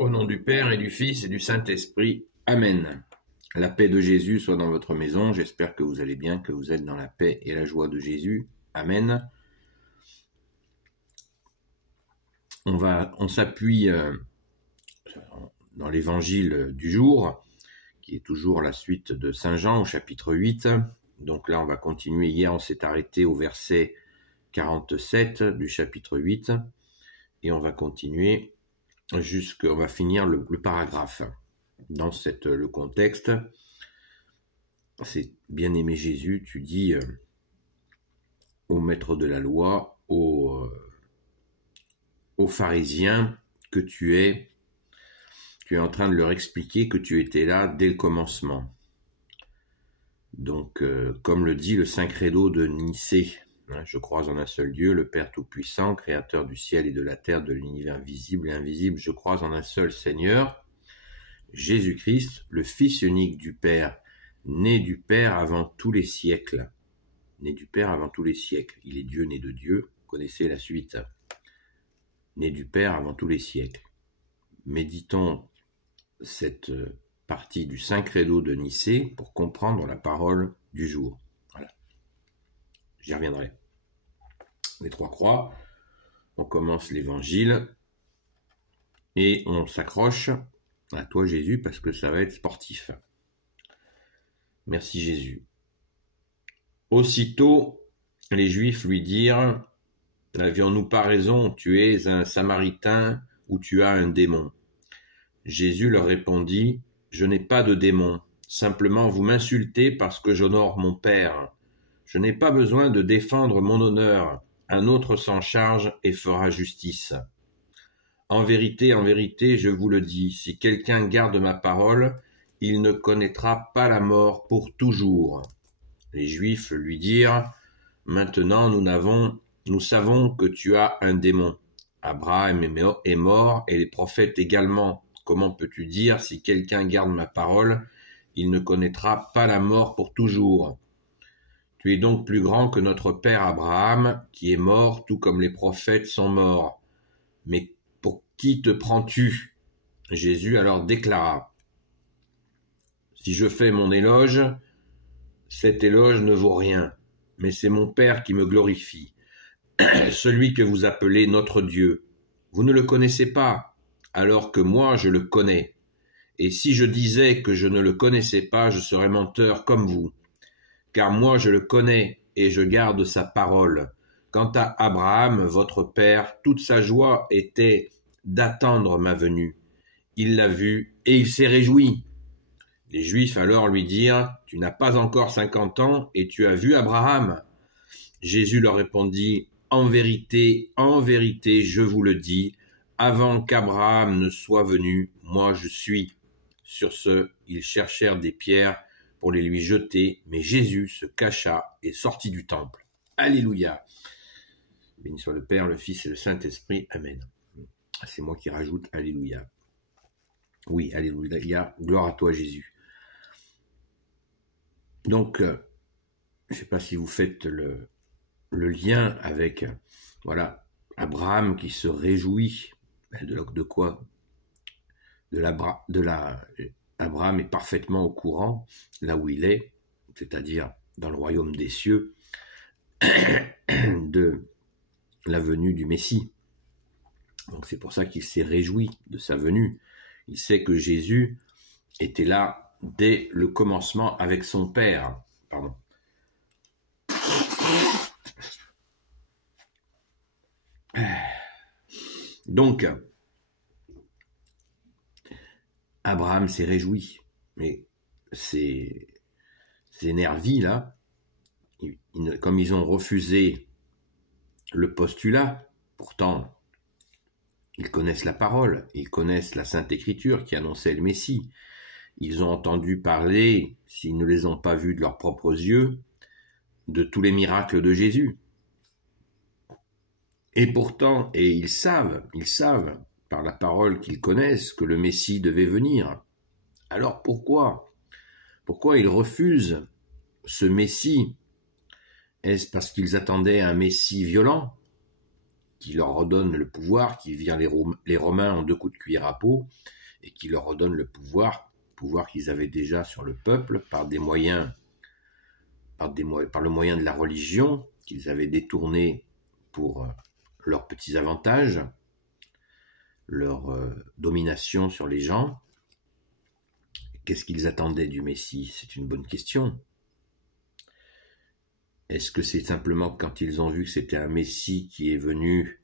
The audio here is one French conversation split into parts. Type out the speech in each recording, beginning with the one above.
Au nom du Père et du Fils et du Saint-Esprit. Amen. La paix de Jésus soit dans votre maison. J'espère que vous allez bien, que vous êtes dans la paix et la joie de Jésus. Amen. On s'appuie dans l'évangile du jour, qui est toujours la suite de Saint Jean au chapitre 8. Donc là, on va continuer. Hier, on s'est arrêté au verset 47 du chapitre 8. Et on va continuer on va finir le paragraphe. Dans le contexte, c'est bien-aimé Jésus, tu dis au maître de la loi, aux pharisiens, que tu es en train de leur expliquer que tu étais là dès le commencement. Donc, comme le dit le Saint Credo de Nicée, je crois en un seul Dieu, le Père Tout-Puissant, Créateur du ciel et de la terre, de l'univers visible et invisible. Je crois en un seul Seigneur, Jésus-Christ, le Fils unique du Père, né du Père avant tous les siècles. Né du Père avant tous les siècles. Il est Dieu né de Dieu. Vous connaissez la suite. Né du Père avant tous les siècles. Méditons cette partie du Saint Credo de Nicée pour comprendre la parole du jour. Voilà. J'y reviendrai. Les trois croix, on commence l'évangile et on s'accroche à toi Jésus parce que ça va être sportif. Merci Jésus. Aussitôt, les Juifs lui dirent, n'avions-nous pas raison, tu es un Samaritain ou tu as un démon? Jésus leur répondit, je n'ai pas de démon, simplement vous m'insultez parce que j'honore mon Père. Je n'ai pas besoin de défendre mon honneur. Un autre s'en charge et fera justice. En vérité, je vous le dis, si quelqu'un garde ma parole, il ne connaîtra pas la mort pour toujours. Les Juifs lui dirent, maintenant nous savons que tu as un démon. Abraham est mort et les prophètes également. Comment peux-tu dire, si quelqu'un garde ma parole, il ne connaîtra pas la mort pour toujours? Tu es donc plus grand que notre père Abraham, qui est mort, tout comme les prophètes sont morts. Mais pour qui te prends-tu? Jésus alors déclara, si je fais mon éloge, cet éloge ne vaut rien, mais c'est mon Père qui me glorifie, celui que vous appelez notre Dieu. Vous ne le connaissez pas, alors que moi je le connais. Et si je disais que je ne le connaissais pas, je serais menteur comme vous. Car moi je le connais et je garde sa parole. Quant à Abraham, votre père, toute sa joie était d'attendre ma venue. Il l'a vu et il s'est réjoui. Les Juifs alors lui dirent, tu n'as pas encore 50 ans et tu as vu Abraham? Jésus leur répondit, en vérité, je vous le dis, avant qu'Abraham ne soit venu, moi je suis. Sur ce, ils cherchèrent des pierres pour les lui jeter, mais Jésus se cacha et sortit du temple. Alléluia. Béni soit le Père, le Fils et le Saint-Esprit. Amen. C'est moi qui rajoute Alléluia. Oui, Alléluia. Gloire à toi, Jésus. Donc, je ne sais pas si vous faites le lien avec, voilà, Abraham qui se réjouit. De quoi? Abraham est parfaitement au courant, là où il est, c'est-à-dire dans le royaume des cieux, de la venue du Messie. Donc c'est pour ça qu'il s'est réjoui de sa venue. Il sait que Jésus était là dès le commencement avec son Père. Pardon. Donc, Abraham s'est réjoui, mais ces nervis là, comme ils ont refusé le postulat, pourtant ils connaissent la parole, ils connaissent la Sainte Écriture qui annonçait le Messie, ils ont entendu parler, s'ils ne les ont pas vus de leurs propres yeux, de tous les miracles de Jésus. Et pourtant, et ils savent, par la parole qu'ils connaissent, que le Messie devait venir. Alors pourquoi ils refusent ce Messie? Est-ce parce qu'ils attendaient un Messie violent? qui leur redonne le pouvoir, qui vire les Romains en 2 coups de cuillère à peau, et qui leur redonne le pouvoir qu'ils avaient déjà sur le peuple par le moyen de la religion qu'ils avaient détourné pour leurs petits avantages, leur domination sur les gens. Qu'est-ce qu'ils attendaient du Messie? C'est une bonne question. Est-ce que c'est simplement quand ils ont vu que c'était un Messie qui est venu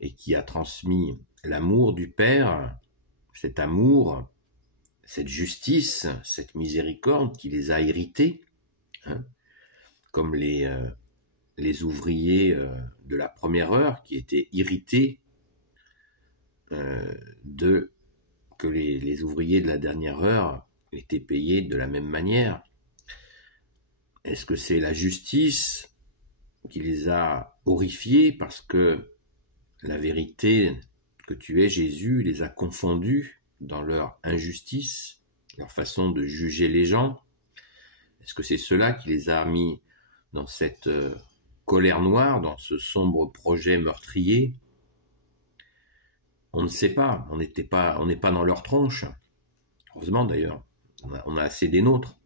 et qui a transmis l'amour du Père, cet amour, cette justice, cette miséricorde qui les a irrités, hein, comme les ouvriers de la première heure qui étaient irrités que les ouvriers de la dernière heure étaient payés de la même manière? Est-ce que c'est la justice qui les a horrifiés parce que la vérité que tu es, Jésus, les a confondus dans leur injustice, leur façon de juger les gens? Est-ce que c'est cela qui les a mis dans cette colère noire, dans ce sombre projet meurtrier? On ne sait pas, on n'est pas dans leur tronche. Heureusement d'ailleurs, on a assez des nôtres.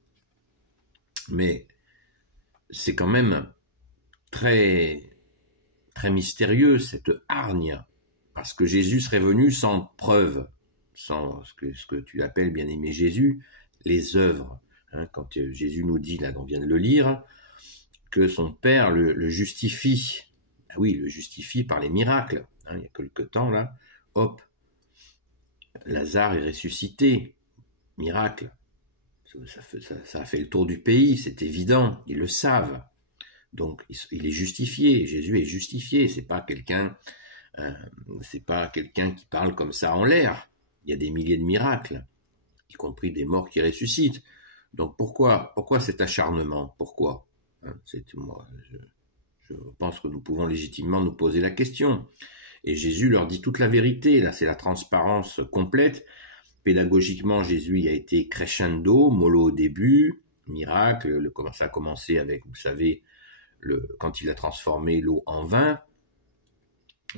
Mais c'est quand même très, très mystérieux, cette hargne, parce que Jésus serait venu sans preuve, sans ce que tu appelles, bien-aimé Jésus, les œuvres. Hein, quand Jésus nous dit, là, on vient de le lire, que son Père le justifie. Ah oui, le justifie par les miracles. Hein, il y a quelque temps, là, hop, Lazare est ressuscité. Miracle. Ça a fait le tour du pays, c'est évident, ils le savent. Donc, il est justifié, Jésus est justifié, c'est pas quelqu'un qui parle comme ça en l'air. Il y a des milliers de miracles, y compris des morts qui ressuscitent. Donc, pourquoi cet acharnement? Pourquoi? Je pense que nous pouvons légitimement nous poser la question. Et Jésus leur dit toute la vérité, là c'est la transparence complète. Pédagogiquement, Jésus a été crescendo, mollo au début, miracle, ça a commencé avec, vous savez, quand il a transformé l'eau en vin,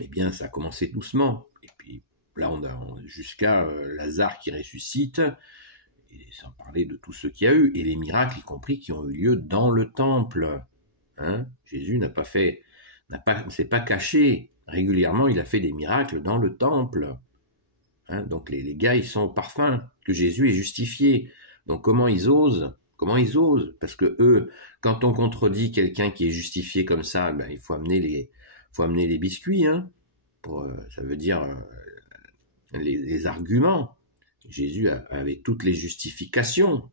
eh bien ça a commencé doucement. Et puis là, on a jusqu'à Lazare qui ressuscite, et sans parler de tout ce qu'il y a eu, et les miracles y compris qui ont eu lieu dans le temple. Hein? Jésus ne s'est pas caché. Régulièrement, il a fait des miracles dans le temple. Hein, donc les gars, ils sont au parfum que Jésus est justifié. Donc comment ils osent? Parce que eux, quand on contredit quelqu'un qui est justifié comme ça, ben, il faut amener les biscuits. Hein, ça veut dire les arguments. Jésus avait toutes les justifications,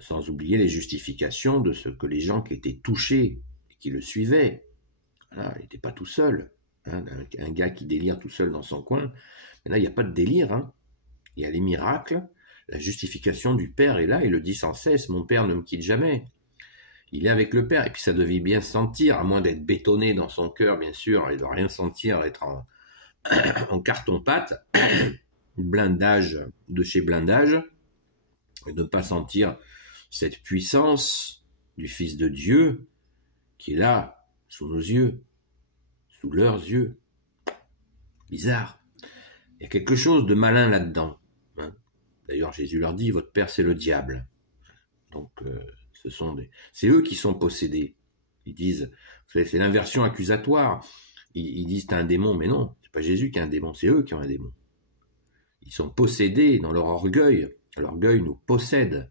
sans oublier les justifications de ce que les gens qui étaient touchés et qui le suivaient. Voilà, il n'était pas tout seul. Hein, un gars qui délire tout seul dans son coin. Mais là, il n'y a pas de délire. Hein. Il y a les miracles. La justification du Père est là. Il le dit sans cesse. Mon Père ne me quitte jamais. Il est avec le Père. Et puis ça devait bien se sentir, à moins d'être bétonné dans son cœur, bien sûr. Il ne doit rien sentir, être en carton-pâte. Blindage de chez blindage. Et de ne pas sentir cette puissance du Fils de Dieu qui est là, sous nos yeux. Sous leurs yeux. Bizarre. Il y a quelque chose de malin là-dedans. Hein. D'ailleurs, Jésus leur dit, votre père, c'est le diable. Donc, c'est eux qui sont possédés. Ils disent, c'est l'inversion accusatoire. Ils disent, t'as un démon, mais non, c'est pas Jésus qui a un démon, c'est eux qui ont un démon. Ils sont possédés dans leur orgueil. L'orgueil nous possède.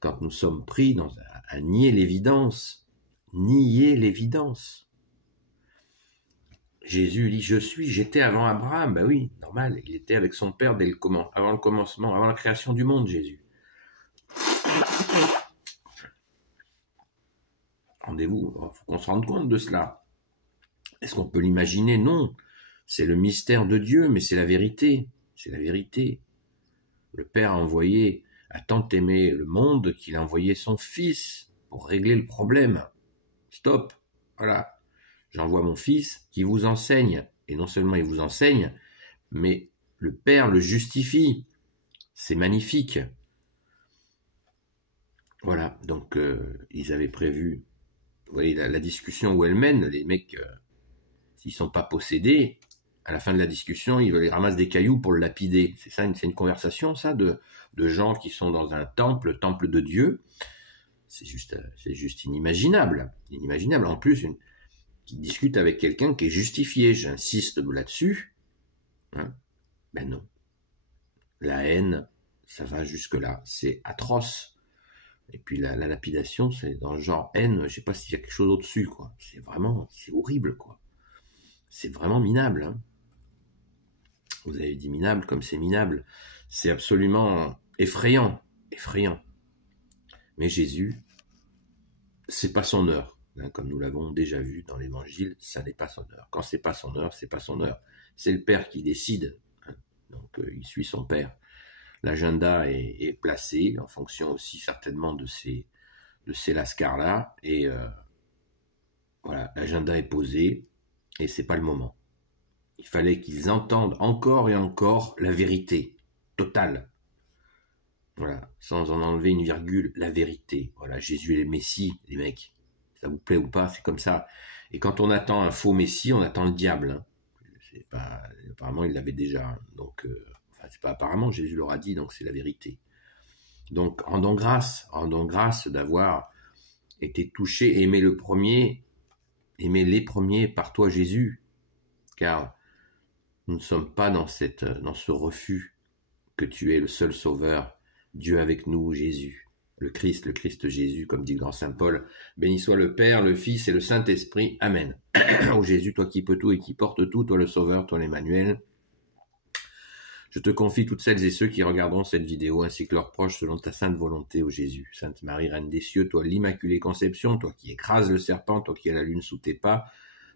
Quand nous sommes pris à nier l'évidence. Nier l'évidence. Jésus dit, j'étais avant Abraham. Ben oui, normal, il était avec son Père avant le commencement, avant la création du monde, Jésus. Rendez-vous, il faut qu'on se rende compte de cela. Est-ce qu'on peut l'imaginer? Non. C'est le mystère de Dieu, mais c'est la vérité. C'est la vérité. Le Père a tant aimé le monde qu'il a envoyé son Fils pour régler le problème. Stop. Voilà. J'envoie mon Fils qui vous enseigne. Et non seulement il vous enseigne, mais le Père le justifie. C'est magnifique. Voilà, donc ils avaient prévu, vous voyez la discussion où elle mène, les mecs S'ils ne sont pas possédés, à la fin de la discussion, ils ramassent des cailloux pour le lapider. C'est ça, c'est une conversation, ça, de gens qui sont dans un temple, le temple de Dieu. C'est juste inimaginable. Inimaginable. En plus, qui discute avec quelqu'un qui est justifié. J'insiste là-dessus. Hein? Ben non. La haine, ça va jusque-là. C'est atroce. Et puis la lapidation, c'est dans le genre haine, je sais pas s'il y a quelque chose au-dessus, quoi. C'est horrible, quoi. C'est vraiment minable, hein. Vous avez dit minable comme c'est minable. C'est absolument effrayant. Effrayant. Mais Jésus, c'est pas son heure. Hein, comme nous l'avons déjà vu dans l'évangile, ça n'est pas son heure. Quand c'est pas son heure, c'est pas son heure. C'est le Père qui décide. Hein. Donc il suit son Père. L'agenda est placé en fonction aussi certainement de ces lascars-là. Et voilà, l'agenda est posé et c'est pas le moment. Il fallait qu'ils entendent encore et encore la vérité totale. Voilà, sans en enlever une virgule, la vérité. Voilà, Jésus est le Messie, les mecs. Ça vous plaît ou pas, c'est comme ça. Et quand on attend un faux Messie, on attend le diable. Hein. C'est pas, apparemment, il l'avait déjà. Hein. Donc, c'est pas apparemment, Jésus l'aura dit, donc c'est la vérité. Donc, rendons grâce d'avoir été touché, aimer les premiers par toi, Jésus. Car nous ne sommes pas dans ce refus que tu es le seul sauveur, Dieu avec nous, Jésus, le Christ Jésus, comme dit le grand Saint Paul. Béni soit le Père, le Fils et le Saint-Esprit. Amen. Ô Jésus, toi qui peux tout et qui portes tout, toi le Sauveur, toi l'Emmanuel, je te confie toutes celles et ceux qui regarderont cette vidéo, ainsi que leurs proches, selon ta sainte volonté, ô Jésus. Sainte Marie, Reine des cieux, toi l'Immaculée Conception, toi qui écrases le serpent, toi qui as la lune sous tes pas,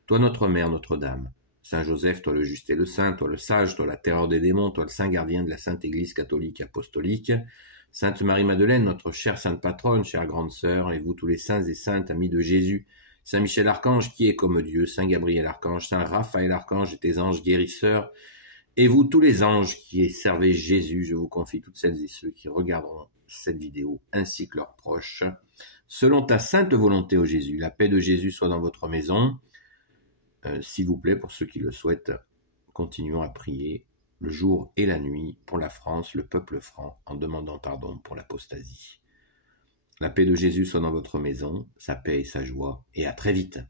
toi notre Mère, Notre-Dame. Saint Joseph, toi le juste et le saint, toi le sage, toi la terreur des démons, toi le saint gardien de la Sainte Église catholique apostolique. Sainte Marie-Madeleine, notre chère sainte patronne, chère grande sœur, et vous tous les saints et saintes amis de Jésus. Saint Michel Archange, qui est comme Dieu, Saint Gabriel Archange, Saint Raphaël Archange et tes anges guérisseurs. Et vous tous les anges qui servez Jésus, je vous confie toutes celles et ceux qui regarderont cette vidéo, ainsi que leurs proches. Selon ta sainte volonté, ô Jésus, la paix de Jésus soit dans votre maison. S'il vous plaît, pour ceux qui le souhaitent, continuons à prier le jour et la nuit pour la France, le peuple franc, en demandant pardon pour l'apostasie. La paix de Jésus soit dans votre maison, sa paix et sa joie, et à très vite.